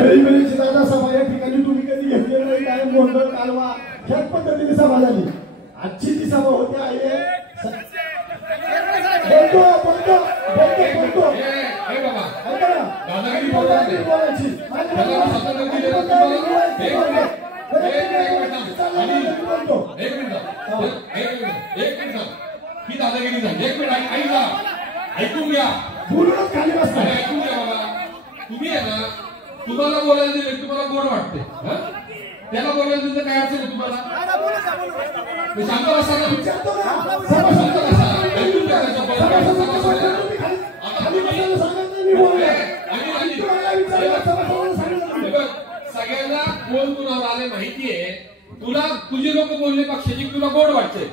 खेळीमेळीची दादा सभा या ठिकाणी तुम्ही कधी घेतलेली नाही, काय गोंधळ कालवा ह्याच पद्धतीने सभा झाली. आजची जी सभा होते आहे ही दादागिरी झाली. एक मिनिट ऐकून घ्या, बोलूनच खाली बसता. ऐकून घ्या बाबा. तुम्ही आहे ना, तुम्हाला बोलायला दिले, तुम्हाला गोड वाटते, त्याला बोलायला दिलं काय असेल तुम्हाला शांत बसायला विचारतो ना. ऐकून घ्या सगळ्यांना कोण तुला आले माहितीये. तुला तुझे लोक बोलले पक्षाची, तुला गोड वाटते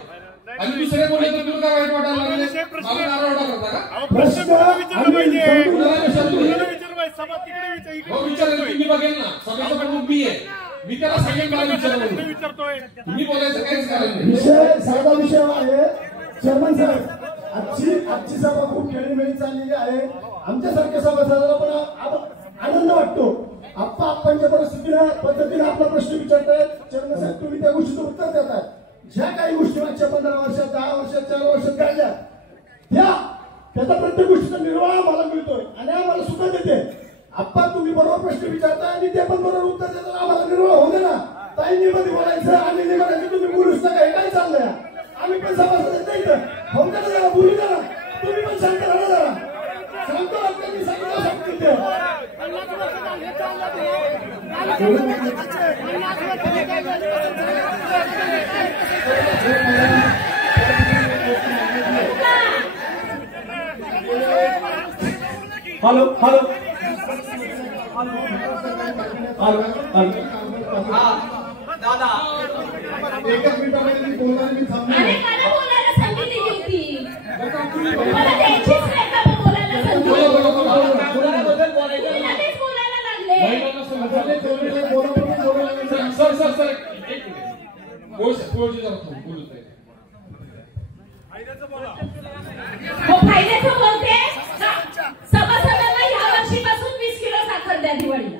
आणि दुसरे बोलले तर तुला काय वाईट वाटायला लागले. मला नारळ करता का तुम्ही बघेल ना. सभेचा प्रमुख मी आहे, मी त्याला सगळ्यांना विचारतोय. तुम्ही बोलायचं काहीच कारण नाही. विषय साधा विषय आहे. चेअरमन साहेब, आजची सभा खूप खेळीमेळी चाललेली आहे. आमच्यासारख्या सभासदाला पण आनंद वाटतो. आप्पांच्या पद्धतीने आपला प्रश्न विचारतायत. चेअरमन साहेब, तुम्ही त्या गोष्टीचं उत्तर देतात. ज्या काही गोष्टी मागच्या 15 वर्षात 10 वर्षात 4 वर्षात घडल्या त्याचा प्रत्येक गोष्टीचा निर्वाह आम्हाला मिळतोय आणि आम्हाला सुद्धा देते. आप्पा तुम्ही बरोबर प्रश्न विचारता आणि ते पण बरोबर उत्तर देतात. आम्हाला निर्वाह होते ना. ताईंनी मध्ये बोलायचं आणि निघायचं, तुम्ही बोलूच नका. हे काय चाललंय? आम्ही पण सभासद नाही तर होऊन द्या जरा, बोलू द्या ना. तुम्ही पण शांत राहा जरा. सांगतो मी सांगतो हॅलो हॅलो दादा एकच मिनिटामध्ये बोलणार मी थांबणार. बोलायला सांगितली होती मला द्यायचीच नाही का बोलायला सांगितलं. बोलायला लागले. फायद्याचं बोलते. सभासदांना ह्या वर्षीपासून 20 किलो साखर द्या दिवाळीला.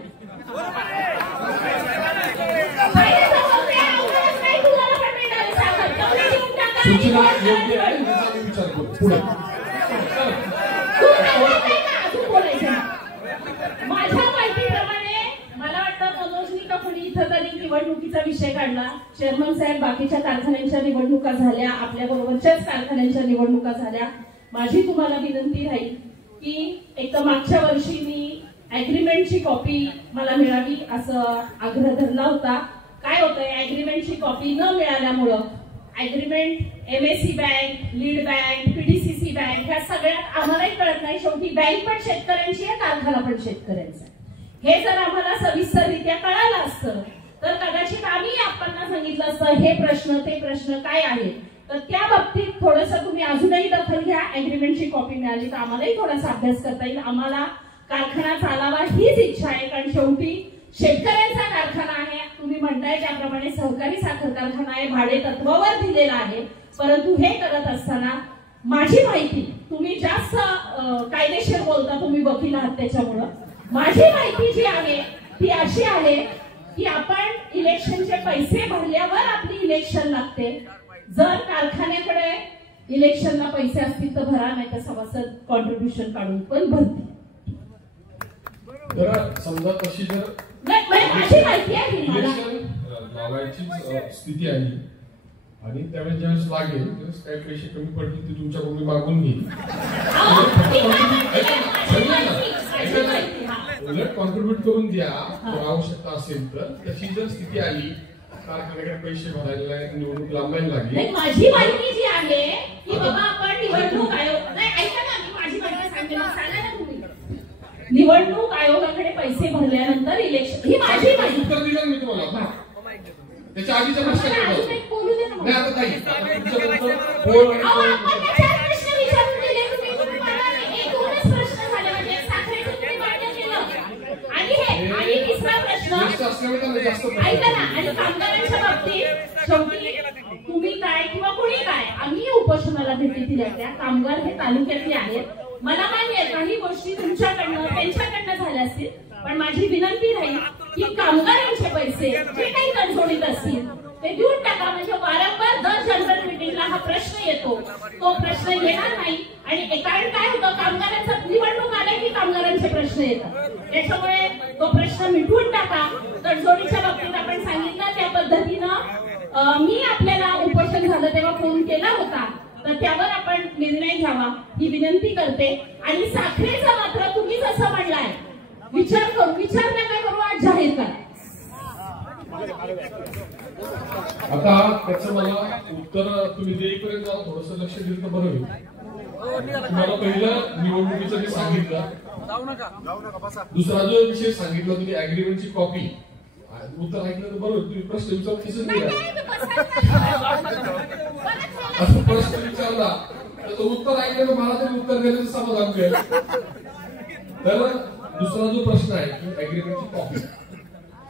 माझ्या माहितीप्रमाणे मला वाटतं मनोजनी का कुणी इथं तरी निवडणुकीचा विषय काढला. चेअरमन साहेब, बाकीच्या कारखान्यांच्या निवडणुका झाल्या, आपल्या बरोबरच्याच कारखान्यांच्या निवडणुका झाल्या. माझी तुम्हाला विनंती राहील की एक तर मागच्या वर्षी मी अग्रीमेंटची कॉपी मला मिळावी असं आग्रह धरला होता. काय होतंय, अग्रीमेंटची कॉपी न मिळाल्यामुळं agreement MSC bank, lead bank, PDCC bank ह्या सगळ्यात आम्हालाही कळत नाही. शेवटी बँक पण शेतकऱ्यांची आहे, कारखाना पण शेतकऱ्यांचा आहे. हे जर आम्हाला सविस्तररित्या कळालं असतं तर कदाचित आम्ही आपल्याला सांगितलं असतं हे प्रश्न ते प्रश्न काय आहेत. तर त्या बाबतीत थोडंसं तुम्ही अजूनही दखल घ्या. अग्रीमेंटची कॉपी मिळाली तर आम्हालाही थोडासा अभ्यास करता येईल. आम्हाला कारखाना चालावा हीच इच्छा आहे, कारण शेवटी शेतकऱ्यांचा कारखाना आहे. तुम्ही म्हणताय ज्याप्रमाणे सहकारी साखर कारखाना आहे, भाडे तत्वावर दिलेला आहे. परंतु हे करत असताना माझी माहिती, तुम्ही जास्त कायदेशीर बोलता, तुम्ही वकील आहात त्याच्यामुळं, माझी माहिती जी आहे ती अशी आहे की आपण इलेक्शनचे पैसे भरल्यावर आपली इलेक्शन लागते. जर कारखान्याकडे इलेक्शनला पैसे असतील तर भरा, नाही तर सभासद कॉन्ट्रीब्युशन काढून पण भरतील. समजा तशी जर माझी माहिती आहे लावायची स्थिती आली आणि त्यावेळेस ज्यावेळेस लागेल त्यावेळेस काही पैसे कमी पडतील ते तुमच्याकडून मागून घेईल. उलट कॉन्ट्रीब्युट करून द्या आवश्यकता असेल तर. तशी जर स्थिती आली, कारखान्याकडे पैसे भरायला निवडणूक लांबायला लागली. माझी माहिती जी आहे की बाबा आपण निवडणूक आयोग, नाही ऐका ना, मी माझी माहिती सांगते, सांगा ना तुम्ही. निवडणूक आयोगाकडे पैसे भरल्यानंतर इलेक्शन, ही माझी माहिती. उत्तर दिलं मी तुम्हाला. त्याच्या आधीचा प्रश्न बोलू दे ना. ऐका ना, आणि कामगारांच्या बाबतीत शेवटी तुम्ही काय किंवा कुणी काय, आम्ही उपोषणाला भेटी दिल्या. त्या कामगार हे तालुक्यातले आहेत. मला मान्य आहे काही गोष्टी तुमच्याकडनं त्यांच्याकडनं झाल्या असतील, पण माझी विनंती राहील की कामगारांचे पैसे जे काही तडजोडीत असतील ते देऊन टाका. म्हणजे वारंवार दर जनरल मीटिंगला हा प्रश्न येतो, तो प्रश्न येणार नाही. आणि कारण काय होतं, कामगारांचा निवडणूक आल्या की कामगारांचे प्रश्न येतात. त्याच्यामुळे तो प्रश्न मिटवून टाका. तडजोडीच्या बाबतीत आपण सांगितलं त्या पद्धतीनं मी आपल्याला उपोषण झालं तेव्हा फोन केला होता, तर त्यावर आपण निर्णय घ्यावा ही विनंती करते. आणि साखरेचा मात्र तुम्ही जसं म्हणलाय विचार नका करू, आज जाहीर करा. आता त्याचं मला उत्तर तुम्ही देईपर्यंत थोडस लक्ष दिलं तर बरं होईल. तुम्हाला पहिलं निवडणुकीचं मी सांगितलं, दुसरा जो विषय सांगितला तुम्ही अग्रीमेंटची कॉपी, उत्तर ऐकलं तर बरं होईल. तुम्ही प्रश्न विचारतच नाही असं प्रश्न विचारला तर उत्तर ऐकलं तर मला तरी उत्तर देण्याचं समाधान मिळेल. तर दुसरा जो प्रश्न आहे की अग्रीमेंटची कॉपी,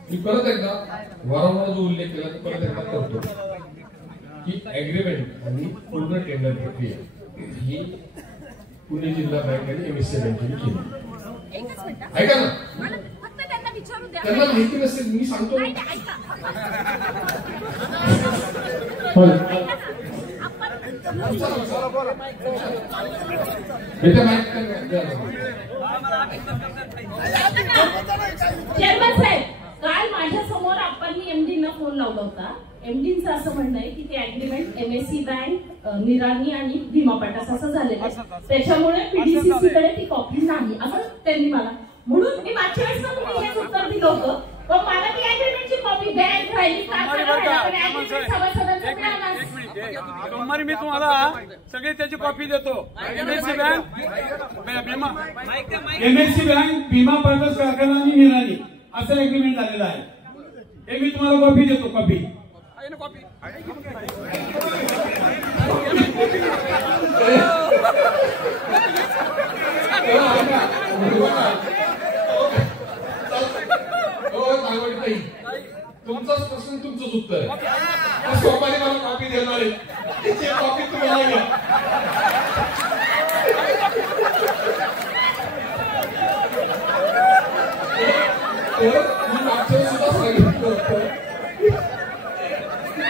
मी परत एकदा वारंवार जो उल्लेख केला तो परत एकदा करतो की अग्रीमेंट आणि पूर्ण टेंडर प्रक्रिया ही पुणे जिल्हा बँक आणि एमएससी बँकेने केली. ऐका ना, त्यांना माहिती नसेल, मी सांगतो. चेअरमन साहेब, काल माझ्या समोर आपण एमडीना फोन लावला होता. एमडीचं असं म्हणणं आहे की ते अग्रीमेंट एमएससी बँक, निराणी आणि भीमा पाटास असं झालेलं आहे, त्याच्यामुळे पीडीसीसी कडे ती कॉपी नाही असं त्यांनी मला, म्हणून मी मागच्या वेळेस तुम्ही हेच उत्तर दिलं होतं. पण मला ती अग्रीमेंटची कॉपी बँक राहिली सोमवारी मी तुम्हाला सगळी त्याची कॉपी देतो. एमएससी बँक, भीमा पाटस कारखाना आणि निराणी असं अग्रीमेंट झालेलं आहे. हे मी तुम्हाला कॉपी देतो. कॉपी तुमचाच प्रश्न तुमचंच उत्तर आहे. सोमवारी मला कॉपी देणार आहे, कॉपी तुम्हाला घ्या. मी मागच्या सुद्धा सांगितलं होतं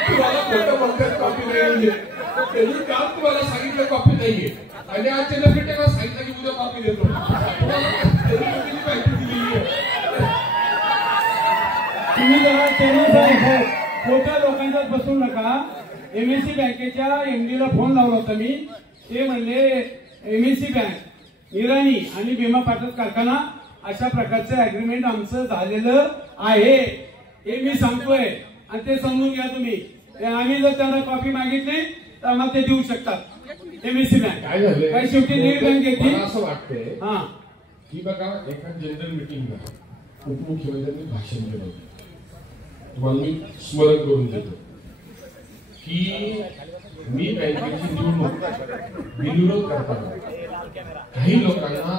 तुम्हाला खोटं म्हणतात कॉपी नाहीये, त्यांनी काल तुम्हाला सांगितलं कॉपी नाहीये आणि आज चंद्रपेटेला सांगितलं की उद्या कॉपी देतो. माहिती दिलेली आहे. तुम्ही जरा चेअरमन खोट्या लोकांच्यात बसू नका. एमएससी बँकेच्या एमडीला फोन लावला होता मी. ते म्हणले एमएससी बँक, निराणी आणि भीमा पाटस कारखाना अशा प्रकारचं अग्रीमेंट आमचं झालेलं आहे हे मी सांगतोय आणि ते समजून घ्या तुम्ही. आम्ही जर त्यांना कॉपी मागितली तर आम्हाला ते देऊ शकतात. एमएससी बँक काय झालं, काय शेवटी नीट बँक घेतली. असं वाटतंय हा की बघा, एका जनरल मिटिंगला उपमुख्यमंत्र्यांनी भाषण केलं होतं. तुम्हाला मी स्मरण करून देतो की मी बँकेची निवडणूक बिनविरोध करताना काही लोकांना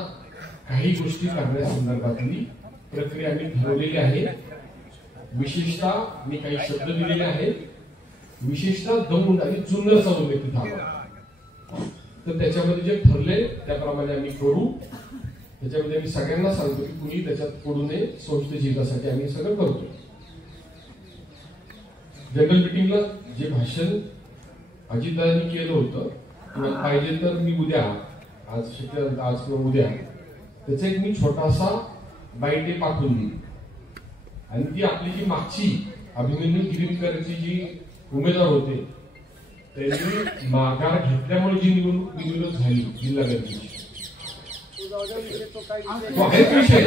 काही गोष्टी करण्यासंदर्भातली प्रक्रिया मी ठरवलेली आहे. विशेषतः मी काही शब्द दिलेले आहेत. विशेषतः दमून आणि जुन्नरचा उल्लेख तिथं आला, तर त्याच्यामध्ये जे ठरले त्याप्रमाणे आम्ही करू. त्याच्यामध्ये आम्ही सगळ्यांना सांगतो की कुणी त्याच्यात पडू नये, संस्थेच्या हितासाठी आम्ही सगळं करतो. जनरल मिटिंगला जे भाषण अजितदादांनी केलं होतं, तुम्हाला पाहिजे तर मी उद्या, आज किंवा उद्या त्याचा एक मी छोटासा बाईटे पाठवून देईन. आणि ती आपली जी मागची अभिमन्यू गिरीमकरची जी उमेदवार होते त्यांनी माघार घेतल्यामुळे जी निवडणूक बिनविरोध झाली जिल्हा बँकेची, विषय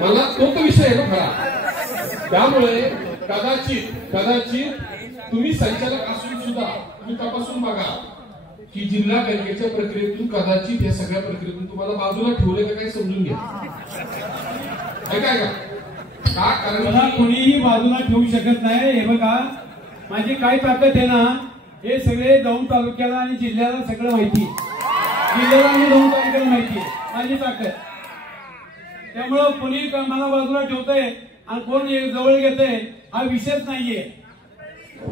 मला तो विषय आहे ना खरा. त्यामुळे कदाचित तुम्ही संचालक असून सुद्धा तुम्ही तपासून बघा की जिल्हा बँकेच्या प्रक्रियेतून कदाचित या सगळ्या प्रक्रियेतून तुम्हाला बाजूला ठेवले का काय समजून घ्या. ऐका का, कारण कुणीही बाजूला ठेवू शकत नाही. हे बघा, माझी काय ताकद आहे ना, हे सगळे दौंड तालुक्याला आणि जिल्ह्याला सगळं माहिती. जिल्ह्याला आणि दौंड तालुक्याला माहिती माझी ताकद. त्यामुळं कुणी मला बाजूला ठेवतंय आणि कोण जवळ घेतंय हा विषयच नाहीये.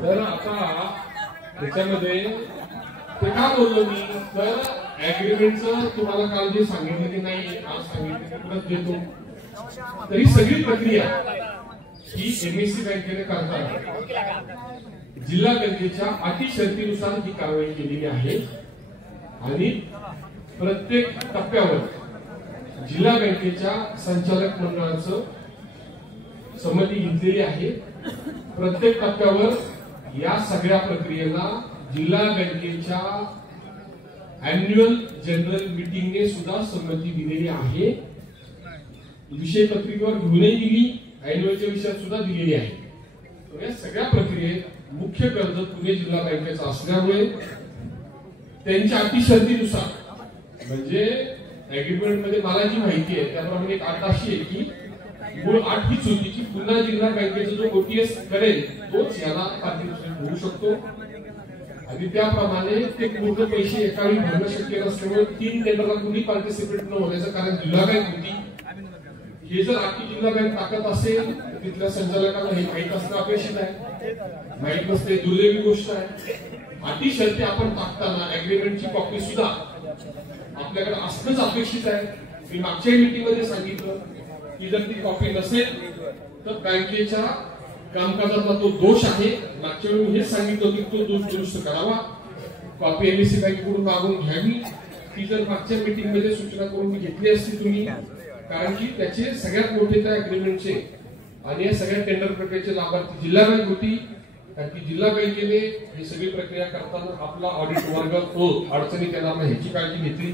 तर आता त्याच्यामध्ये ते का बोललो मी, तर अग्रीमेंटचं तुम्हाला काल जे सांगितलं की नाही, आज सांगितलं की परत देतो. तर ही सगळी प्रक्रिया ही एमएससी बँकेने करताना जिल्हा बँकेच्या अटी शर्तीनुसार ही कारवाई केलेली आहे आणि प्रत्येक टप्प्यावर जिल्हा बँकेच्या संचालक मंडळाचं संमती घेतलेली आहे. प्रत्येक टप्प्यावर या सगळ्या प्रक्रियेला जिल्हा बँकेच्या अॅन्युअल जनरल मीटिंगने सुद्धा संमती दिलेली आहे. विषय पत्रिकेवर घेऊनही दिली, अॅन्युअलच्या विषयात सुद्धा दिलेली आहे. तर या सगळ्या प्रक्रियेत मुख्य कर्ज पुणे जिल्हा बँकेचा असल्यामुळे त्यांच्या अटी शर्तीनुसार म्हणजे अग्रीमेंट मध्ये मला जी माहिती आहे त्याप्रमाणे एक अट अशी आहे की मूळ अट हीच होती की पुन्हा जिल्हा बँकेचा जो ओटीएस करेल तोच याला पार्टिसिपेट होऊ शकतो आणि त्याप्रमाणे ते पूर्ण पैसे एकावेळी भरणं शक्य नसल्यामुळे 3 टेंडरला कुणी पार्टिसिपेट न होण्याचं कारण जिल्हा बँक होती. हे जर अटी जिल्हा बँक टाकत असेल तिथल्या संचालकांना हे माहीत असणं अपेक्षित आहे. माहीत नसते दुर्दैवी गोष्ट आहे. अटी शर्ती आपण टाकताना अग्रीमेंटची कॉपी सुद्धा आपल्याकडे असणंच अपेक्षित आहे. मी मागच्या मीटिंग मध्ये सांगितलं की जर ती कॉपी नसेल तर बँकेच्या कामकाजातला तो दोष आहे. मागच्या वेळी मी हेच सांगितलं की तो दोष दुरुस्त करावा, कॉपी एमएससी बँकेकडून मागून घ्यावी. ती जर मागच्या मीटिंग मध्ये सूचना करून घेतली असती तुम्ही, कारण की त्याचे सगळ्यात मोठे त्या अग्रीमेंटचे आणि या सगळ्या टेंडर प्रक्रियेचे लाभार्थी जिल्हा बँक होती. कारण की जिल्हा बँकेने ही सगळी प्रक्रिया करताना आपला ऑडिट वर्ग तो अडचणीत येणार नाही ह्याची काळजी घेतली,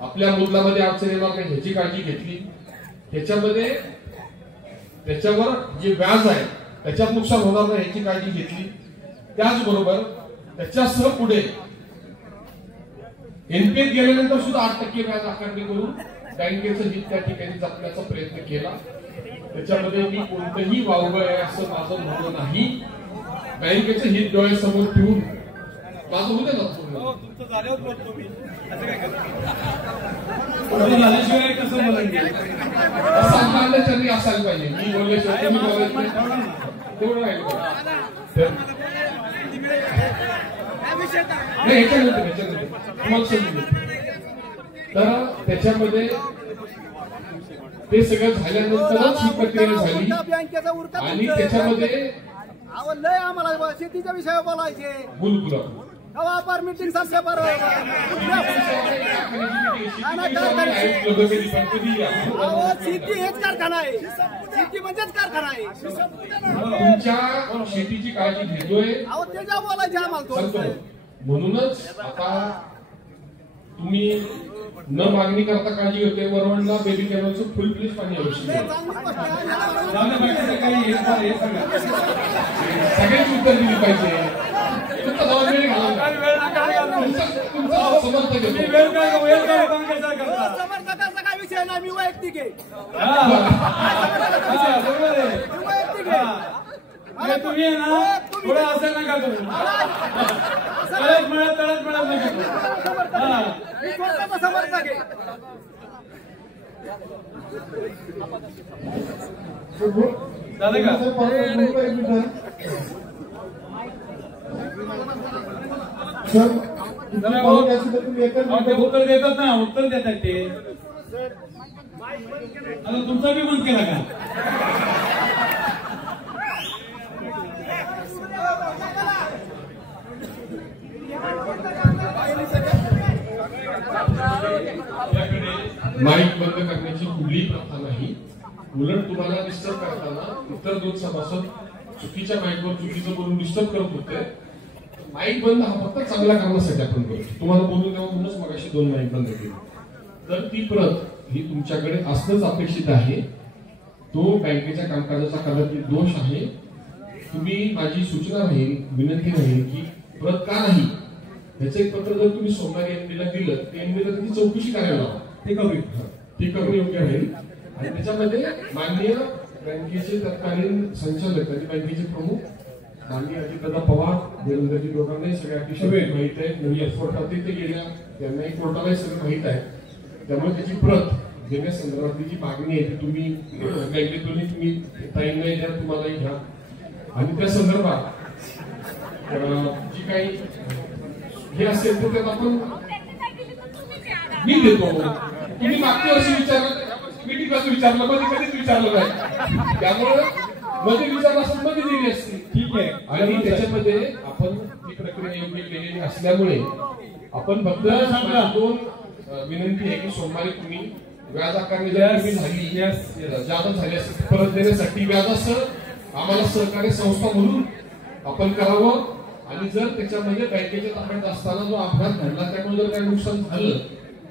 आपल्या मुद्द्यामध्ये अडचण येणार नाही ह्याची काळजी घेतली. त्याच्यामध्ये त्याच्यावर जे व्याज आहे त्याच्यात नुकसान होणार नाही ह्याची काळजी घेतली. त्याचबरोबर त्याच्यासह पुढे एनपीए गेल्यानंतर सुद्धा 8% व्याज आकारणी करून बँकेचं हित त्या ठिकाणी जपण्याचा प्रयत्न केला. त्याच्यामध्ये मी कोणतंही वावगं आहे असं माझं म्हणणं नाही. बँकेचं हित डोळ्यासमोर ठेवून माझं होतं ना झाल्याशिवाय कसं बोलायचं असं मांडल्याच्यानी असायला पाहिजे. मी बोलल्याशिवाय तुम्ही बोलायचं तेवढं राहिलं नाही ह्याच्यानंतर तुम्हाला समजून. तर त्याच्यामध्ये ते सगळं झाल्यानंतरच ही प्रक्रिया झाली आणि त्याच्यामध्ये लय आम्हाला शेतीच्या विषयावर बोलायचे. बोलू व्यापार मीटिंग सारख्या शेती हेच कारखाना आहे. शेती म्हणजेच कारखाना आहे. तुमच्या शेतीची काळजी घेतोय त्याच्या बोलायचे आम्हाला. म्हणूनच आता तुम्ही न मागणी करता काळजी घेतोय. वरवणला बेबी कॅनलचं फुल प्लीज पाणी आवश्यक आहे. सगळ्यांची उत्तर दिली पाहिजे. समर्थकाचा काय विषय नाही. मी वैयक्तिक आहे. तुम्ही ना थोडं असं नका करू. तळत मिळत नका. समर्थक आहे. झालं का? उत्तर देतात ना, उत्तर देतात ते. आता तुमचा बी बंद केला का? माईक बंद करण्याची कुठलीही प्रथा नाही. उलट तुम्हाला डिस्टर्ब करताना इतर 2 सभासद चुकीच्या माईकवर चुकीचं बोलून डिस्टर्ब करत होते. माईक बंद हा फक्त चांगला करण्यासाठी आपण करतो. तुम्हाला बोलून तेव्हा म्हणूनच मगाशी 2 माईक बंद केली. तर ती प्रत ही तुमच्याकडे असणंच अपेक्षित आहे. तो बँकेच्या कामकाजाचा कदाचित दोष आहे. तुम्ही माझी सूचना राहील, विनंती राहील की प्रत का नाही याचं एक पत्र जर तुम्ही सोमवारी एमडीला दिलं तर एमडीला त्याची चौकशी करायला लावा. ते करणं योग्य राहील. आणि त्याच्यामध्ये माननीय बँकेचे तत्कालीन संचालक आणि बँकेचे प्रमुख माननीय अजितदादा पवार, देवेंद्रजी दोघांनाही सगळ्या अतिशय माहित आहे. नवी एअरपोर्टात ते गेल्या त्यांनाही कोर्टालाही सगळं माहित आहे. त्यामुळे त्याची प्रत देण्यासंदर्भातली जी मागणी आहे ती तुम्ही बँकेतूनही तुम्ही ताईंनाही द्या, तुम्हालाही घ्या. आणि त्या संदर्भात जी काही हे असेल तर त्यात आपण मी देतो. तुम्ही मागच्या वर्षी विचारलं मीटिंगलाच विचारलं, मध्ये कधीच विचारलं नाही. त्यामुळं मध्ये विचारलं असं मध्ये दिली असती. ठीक आहे. आणि त्याच्यामध्ये आपण ही प्रक्रिया योग्य केलेली असल्यामुळे आपण फक्त दोन विनंती आहे की सोमवारी तुम्ही व्याज आकारणी झाली जादा झाली असेल परत देण्यासाठी व्याजासह आम्हाला सहकारी संस्था म्हणून आपण करावं. आणि जर त्याच्यामध्ये बँकेच्या ताब्यात असताना जो अपघात घडला त्यामुळे जर काही नुकसान झालं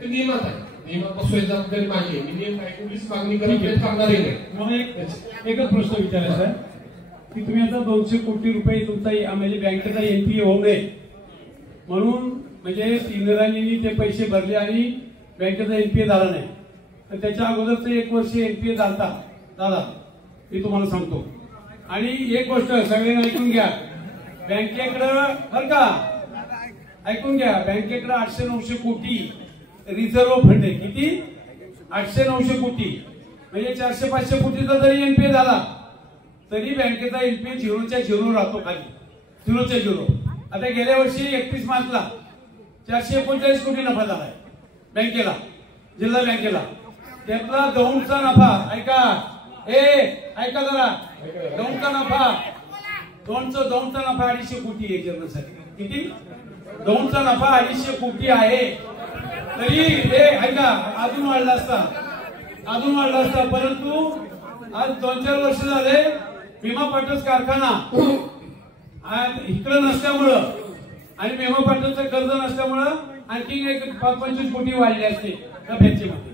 ते नियमात आहे, नियमात बसवायची जबाबदारी माझी आहे. मी नियम काय कुठलीच मागणी करणारही नाही. मला एकच प्रश्न विचारायचा आहे की तुम्ही आता 200 कोटी रुपये तुमचा म्हणजे बँकेचा एनपीए होऊ नये म्हणून म्हणजे इंदिराजींनी ते पैसे भरले आणि बँकेचा एनपीए झाला नाही. तर त्याच्या अगोदरचं 1 वर्ष एनपीए झाला मी तुम्हाला सांगतो. आणि एक गोष्ट सगळ्यांना ऐकून घ्या, बँकेकडं बरं का ऐकून घ्या, बँकेकडं 800-900 कोटी रिझर्व्ह फंड आहे. किती? 800-900 कोटी म्हणजे 400-500 कोटीचा जरी एनपीए झाला तरी बँकेचा एनपीए 0च्या 0 राहतो, खाली 0च्या 0. आता गेल्या वर्षी 31 मार्चला 439 कोटी नफा झालाय बँकेला, जिल्हा बँकेला. त्यातला दौंडचा नफा ऐका जरा, दौंडचा नफा दौंडचा नफा 250 कोटी आहे जर्नलसाठी. किती? दौंडचा नफा 250 कोटी आहे. तरी ते ऐका अजून वाढला असता परंतु आज 2-4 वर्ष झाले भीमा पाटस कारखाना इकडं नसल्यामुळं आणि भीमा पाटसचं कर्ज नसल्यामुळं आणखी 25 कोटी वाढले असते त्या बँकेमध्ये.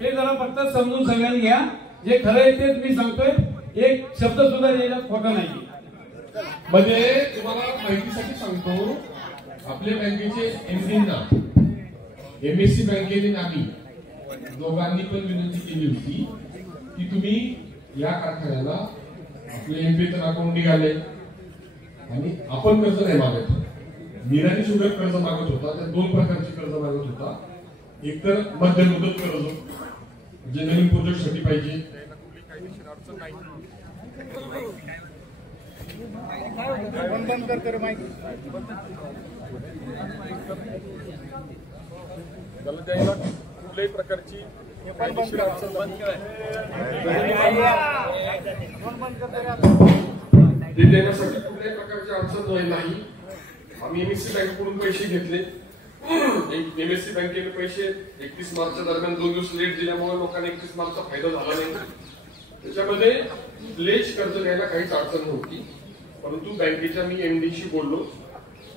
हे जरा फक्त समजून सगळ्यांनी घ्या, जे खरं आहे तेच मी सांगतोय, एक शब्द सुद्धा याच्यात खोटा नाही. मध्ये तुम्हाला माहितीसाठी सांगतो, आपल्या बँकेचे एमडींना एमएससी बँकेने आम्ही दोघांनी पण विनंती केली होती की तुम्ही या कारखान्याला आपले एमपी तर अकाउंट निघाले आणि आपण कर्ज नाही मागत. निरानी शुगर कर्ज मागत होता, त्या 2 प्रकारचे कर्ज मागत होता. एक तर मध्य मुदत कर्ज जे नवीन प्रोजेक्ट साठी पाहिजे, त्याला द्यायला कुठल्याही प्रकारची देण्यासाठी कुठल्याही प्रकारची अडचण नाही. आम्ही एमएससी बँकेकडून पैसे घेतले. एमएससी बँकेने पैसे 31 मार्चच्या दरम्यान 2 दिवस लेट दिल्यामुळे लोकांना 31 मार्चचा फायदा झाला नाही. त्याच्यामध्ये लेच कर्ज घ्यायला काहीच अडचण नव्हती, परंतु बँकेच्या मी एमडीशी बोललो,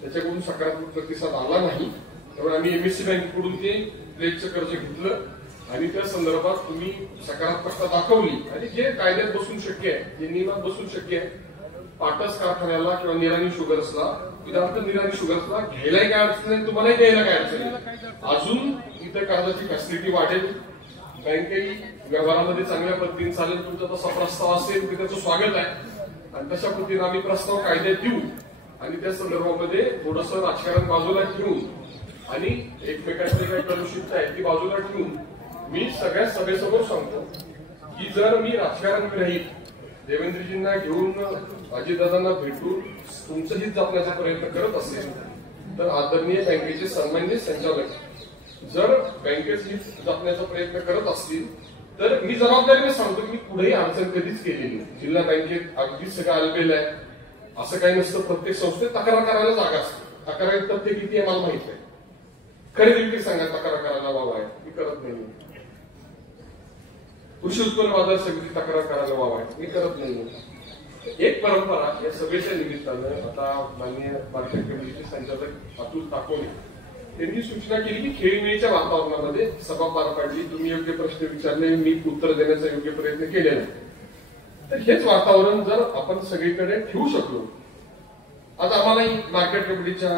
त्याच्याकडून सकारात्मक प्रतिसाद आला नाही. त्यामुळे आम्ही एमएससी बँकेकडून ते लेचचं कर्ज घेतलं आणि त्या संदर्भात तुम्ही सकारात्मकता दाखवली आणि जे कायद्यात बसून शक्य आहे, जे नियमात बसून शक्य आहे, पाटस कारखान्याला किंवा निरानी शुगर्सला, उदाहरणार्थ निरानी शुगर्सला घ्यायलाही काय अडचण नाही, तुम्हालाही द्यायला काय अडचण नाही. अजून इथे कर्जाची फॅसिलिटी वाढेल, बँकेही व्यवहारामध्ये चांगल्या पद्धतीने चालेल. तुमचा तसा प्रस्ताव असेल तर त्याचं स्वागत आहे आणि तशा पद्धतीने आम्ही प्रस्ताव कायद्यात देऊ आणि त्या संदर्भामध्ये थोडंसं राजकारण बाजूला ठेवून आणि एकमेकांचे काही कलुषित आहे ती बाजूला ठेवून मी सगळ्या सभेसमोर सांगतो की जर मी राजकारण रहित देवेंद्रजींना घेऊन अजितदादांना भेटून तुमचं हित जपण्याचा प्रयत्न करत असेल तर आदरणीय बँकेचे सन्माननीय संचालक जर बँकेचं हित जपण्याचा प्रयत्न करत असतील तर मी जबाबदारीने सांगतो की पुढेही अडचण कधीच केलेली नाही. जिल्हा बँकेत अगदीच सगळं आलबेल आहे, असं काही नसतं. प्रत्येक संस्थेत तक्रार करायला जागा असते. तक्रार तथ्य किती आहे मला माहित आहे. खरेदी विक्री सांगा तक्रार करायला वाव आहे, मी करत नाही. कृषी उत्पन्न बाजार समिती तक्रार करायला वाव आहे, मी करत नाही. एक परंपरा या सभेच्या निमित्तानं आता माननीय मार्केट कमिटीचे संचालक अतुल ताकोले त्यांनी सूचना केली की खेळीमेळीच्या वातावरणामध्ये सभा पार पाडली. तुम्ही योग्य प्रश्न विचारले, मी उत्तर देण्याचा योग्य प्रयत्न केलेला. तर हेच वातावरण जर आपण सगळीकडे ठेवू शकलो, आता आम्हालाही मार्केट कमिटीच्या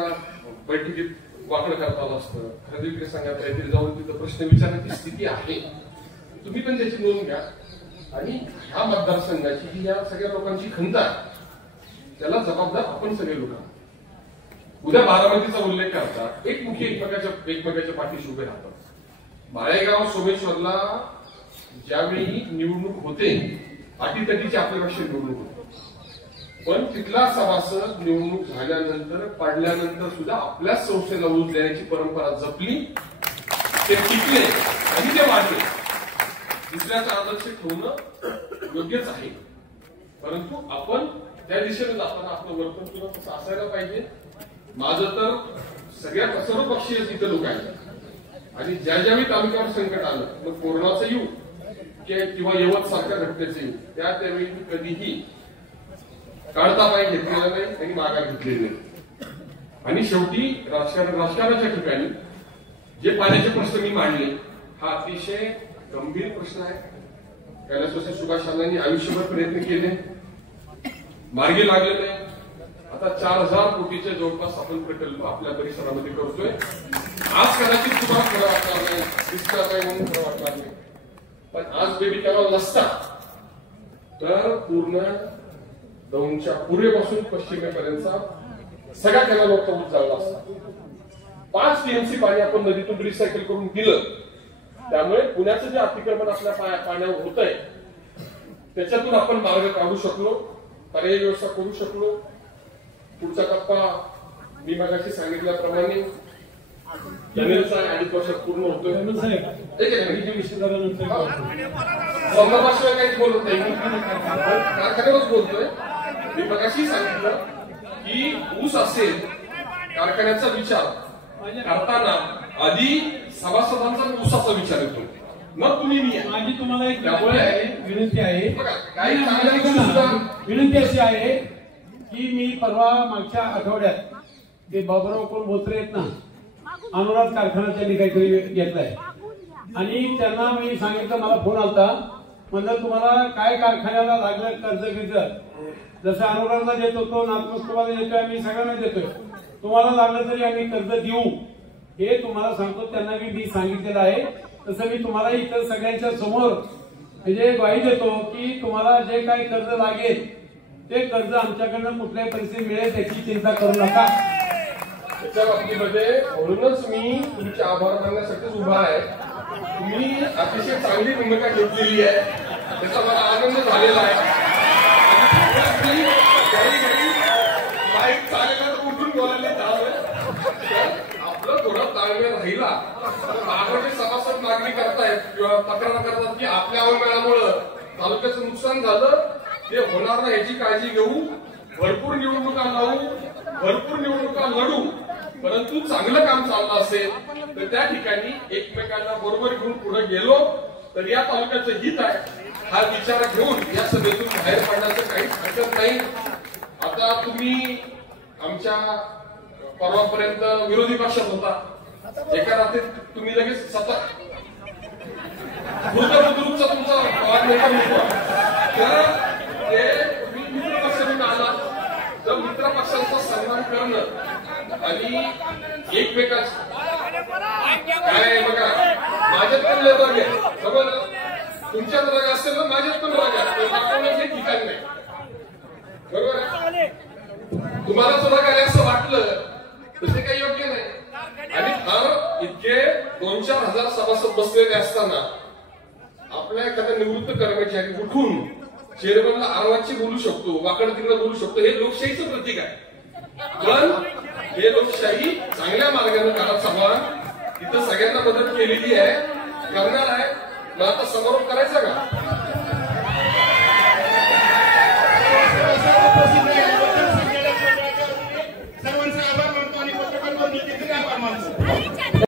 बैठकीत वाकड करता आलं असतं, खरेदी विक्री संघात काहीतरी जाऊन तिथं प्रश्न विचारण्याची स्थिती आहे. तुम्ही पण त्याची नोंद घ्या आणि ह्या मतदारसंघाची ही या सगळ्या लोकांची खंत आहे, त्याला जबाबदार आपण सगळे लोक. उद्या बारामतीचा उल्लेख करतात, एकमुखी एकमेकाच्या पाठीशी उभे राहतात. माळेगाव सोमेश्वरला ज्यावेळी निवडणूक होते अटीतटीची आपल्यापेक्षा निवडणूक होते, पण तिथला सभासद निवडणूक झाल्यानंतर पाडल्यानंतर सुद्धा आपल्याच संस्थेला ऊस देण्याची परंपरा जपली, ते टिकले आणि ते वाढले. दुसऱ्याचा आदर्श ठेवणं योग्यच आहे, परंतु आपण त्या दिशेने जाताना आपलं वर्तन तुला तसं असायला पाहिजे. माझं तर सगळ्यात सर्वपक्षीय तिथे लोक आहेत आणि ज्यावेळी तालुक्यावर संकट आलं, मग कोरोनाचं येऊ किंवा यवत सारख्या घटनेचं येऊ, त्यावेळी मी कधीही काढता पाय घेतलेला नाही आणि माघार घेतलेली नाही. आणि शेवटी राजकारणाच्या ठिकाणी जे पाण्याचे प्रश्न मी मांडले, हा अतिशय गंभीर प्रश्न आहे. कैलासवासी सुभाष अण्णांनी आयुष्यभर प्रयत्न केले, मार्गी लागले नाही. आता 4000 कोटीच्या जवळपास आपण प्रकल्प आपल्या परिसरामध्ये करतोय. आज कदाचित तुम्हाला खरं वाटणार नाही, दिसणार नाही म्हणून खरं वाटणार नाही, पण आज बेबी कॅनॉल नसता तर पूर्ण दौंडच्या पूर्वेपासून पश्चिमेपर्यंतचा सगळ्या कॅनॉलवरचा ऊस जळला असता. 5 टीएमसी पाणी आपण नदीतून रिसायकल करून दिलं, त्यामुळे पुण्याचं जे अतिक्रमण आपल्या पाण्यावर होत आहे त्याच्यातून आपण मार्ग काढू शकलो, पर्यायी व्यवस्था करू शकलो. पुढचा टप्पा मी मगाशी सांगितल्याप्रमाणे जमिनीचा 2.5 वर्षात पूर्ण होतोय. संदर्भाशिवाय काहीच बोलत नाही, कारखान्यावरच बोलतोय. मी मगाशी सांगितलं की ऊस असेल, कारखान्याचा विचार करताना आधी सभासदांचा ऊसाचा विचार येतो, मग तुम्ही मी. माझी तुम्हाला एक विनंती आहे, काही चांगल्या विनंती अशी आहे की मी परवा मागच्या आठवड्यात ते बाबुराव कोण बोत्रे आहेत ना, अनुराध कारखाना त्यांनी काहीतरी घेतलाय आणि त्यांना मी सांगितलं, मला फोन आलता, म्हणलं तुम्हाला काय कारखान्याला लागलं कर्ज जसं अनुराधला देतो तो नागपूरला देतोय, आम्ही सगळ्यांना देतोय, तुम्हाला लागलं तरी आम्ही कर्ज देऊ हे तुम्हाला सांगतो. त्यांना मी सांगितलेलं आहे. तसं मी तुम्हाला इतर सगळ्यांच्या समोर म्हणजे ग्वाही देतो की तुम्हाला जे काही कर्ज लागेल ते कर्ज आमच्याकडनं कुठल्याही परिस्थितीत मिळेल त्याची चिंता करू नका. त्याच्या बाबतीमध्ये म्हणूनच मी तुमचे आभार मानण्यासाठीच उभा आहे. तुम्ही अतिशय चांगली भूमिका घेतलेली आहे, त्याचा मला आनंद झालेला आहे. बाईक चालेला तर कुठून बोलायला आपलं थोडा ताळमेळ राहिला. मागचे सभासद मागणी करतायत किंवा तक्रार करतात की आपल्या अवमेळामुळं तालुक्याचं नुकसान झालं, ते होणार नाही याची काळजी घेऊ, भरपूर निवडणुका लावू, भरपूर निवडणुका लढू, परंतु चांगलं काम चाललं असेल तर त्या ठिकाणी एकमेकांना बरोबर घेऊन पुढे गेलो तर या तालुक्याचं हित आहे हा विचार घेऊन या सभेतून बाहेर पडण्याचं काहीच हरकत नाही. आता तुम्ही आमच्या परवापर्यंत विरोधी पक्षात होता, एका रात्रीत तुम्ही लगेच सत्ता बुद्रुकचा तुमचा पवार नेता होतो, तर ते तुम्ही मित्र पक्षातून आला तर मित्र पक्षांचा सन्मान करणं आणि एकमेकांचं काय बघा, माझ्यात पण लय राग आहे, समजलं, तुमच्यात राग असेल ना माझ्यात पण राग आहे, दाखवण्याचे ठिकाण नाही, बरोबर आहे. तुम्हाला तो राग आले असं वाटलं तर ते काही योग्य नाही. आणि फार इतके 2-4 हजार सभासद बसलेले असताना आपल्या एखाद्या निवृत्त कर्मचारी उठून चेअरमनला आरवाची बोलू शकतो, वाकड तिकडे बोलू शकतो, हे लोकशाहीचं प्रतीक आहे. पण हे लोकशाही चांगल्या मार्गाने काळात सांभाळा. इथं सगळ्यांना मदत केलेली आहे, करणार आहे, मग आता समारोप करायचा का?